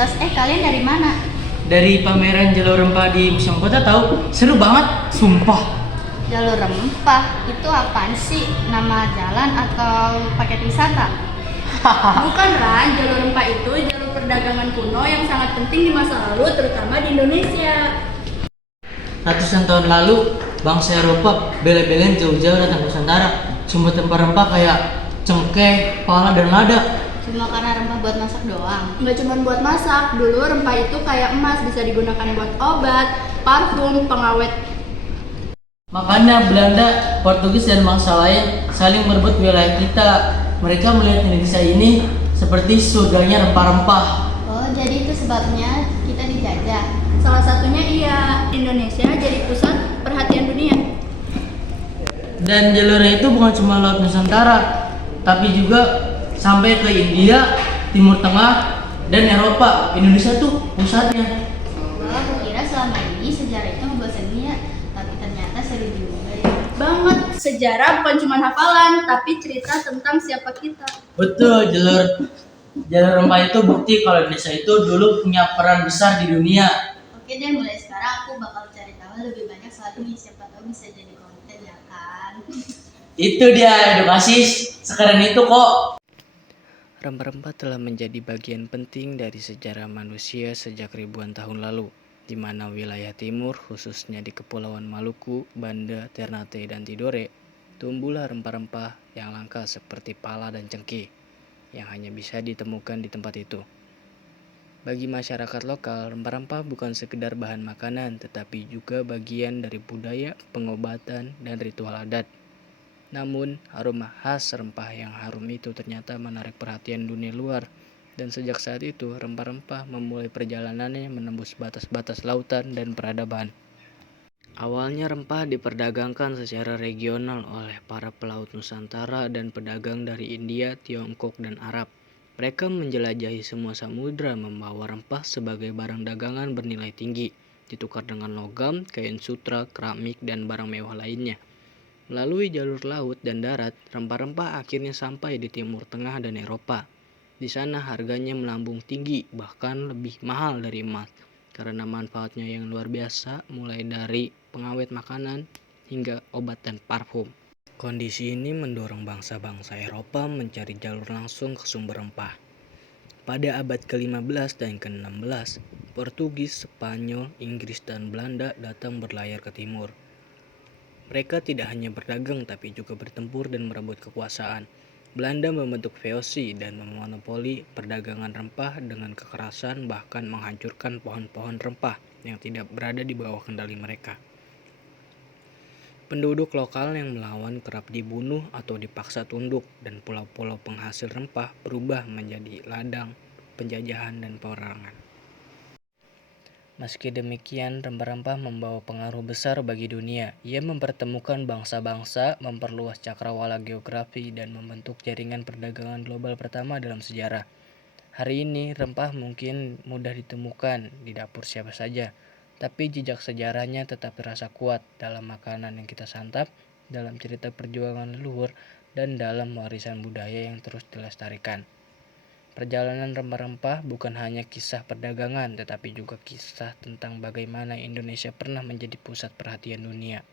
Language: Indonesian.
Sas, kalian dari mana? Dari pameran jalur rempah di Museum Kota tahu, seru banget, sumpah. Jalur rempah, itu apaan sih? Nama jalan atau paket wisata? Bukan Ran, jalur rempah itu jalur perdagangan kuno yang sangat penting di masa lalu, terutama di Indonesia. Ratusan tahun lalu, bangsa Eropa bela-belain jauh-jauh datang ke Nusantara. Sumber rempah-rempah kayak cengkeh, pala, dan lada. Cuma karena rempah buat masak doang. Nggak cuma buat masak, dulu rempah itu kayak emas, bisa digunakan buat obat, parfum, pengawet. Makanya Belanda, Portugis, dan bangsa lain saling merebut wilayah kita. Mereka melihat Indonesia ini seperti surganya rempah-rempah. Oh, jadi itu sebabnya kita dijajah. Salah satunya iya, Indonesia jadi pusat perhatian dunia. Dan jalurnya itu bukan cuma Laut Nusantara, tapi juga sampai ke India, Timur Tengah, dan Eropa. Indonesia tuh pusatnya. Oh, aku kira selama ini sejarah itu membosankan ya, tapi ternyata seru juga ya. Banget, sejarah bukan cuma hafalan, tapi cerita tentang siapa kita. Betul, jalur rempah itu bukti kalau Indonesia itu dulu punya peran besar di dunia. Oke deh, mulai sekarang aku bakal cari tahu lebih banyak soal ini. Siapa tahu bisa jadi konten ya kan? Itu dia edukasi sekarang itu kok. Rempah-rempah telah menjadi bagian penting dari sejarah manusia sejak ribuan tahun lalu, di mana wilayah timur, khususnya di Kepulauan Maluku, Banda, Ternate, dan Tidore, tumbuhlah rempah-rempah yang langka seperti pala dan cengkeh, yang hanya bisa ditemukan di tempat itu. Bagi masyarakat lokal, rempah-rempah bukan sekedar bahan makanan, tetapi juga bagian dari budaya, pengobatan, dan ritual adat. Namun, aroma khas rempah yang harum itu ternyata menarik perhatian dunia luar, dan sejak saat itu rempah-rempah memulai perjalanannya menembus batas-batas lautan dan peradaban. Awalnya rempah diperdagangkan secara regional oleh para pelaut Nusantara dan pedagang dari India, Tiongkok, dan Arab. Mereka menjelajahi semua samudra membawa rempah sebagai barang dagangan bernilai tinggi, ditukar dengan logam, kain sutra, keramik, dan barang mewah lainnya. Melalui jalur laut dan darat, rempah-rempah akhirnya sampai di Timur Tengah dan Eropa. Di sana harganya melambung tinggi, bahkan lebih mahal dari emas, karena manfaatnya yang luar biasa, mulai dari pengawet makanan hingga obat dan parfum. Kondisi ini mendorong bangsa-bangsa Eropa mencari jalur langsung ke sumber rempah. Pada abad ke-15 dan ke-16, Portugis, Spanyol, Inggris, dan Belanda datang berlayar ke timur. Mereka tidak hanya berdagang tapi juga bertempur dan merebut kekuasaan. Belanda membentuk VOC dan memonopoli perdagangan rempah dengan kekerasan, bahkan menghancurkan pohon-pohon rempah yang tidak berada di bawah kendali mereka. Penduduk lokal yang melawan kerap dibunuh atau dipaksa tunduk, dan pulau-pulau penghasil rempah berubah menjadi ladang penjajahan dan peperangan. Meski demikian, rempah-rempah membawa pengaruh besar bagi dunia. Ia mempertemukan bangsa-bangsa, memperluas cakrawala geografi, dan membentuk jaringan perdagangan global pertama dalam sejarah. Hari ini, rempah mungkin mudah ditemukan di dapur siapa saja, tapi jejak sejarahnya tetap terasa kuat dalam makanan yang kita santap, dalam cerita perjuangan leluhur, dan dalam warisan budaya yang terus dilestarikan. Perjalanan rempah-rempah bukan hanya kisah perdagangan, tetapi juga kisah tentang bagaimana Indonesia pernah menjadi pusat perhatian dunia.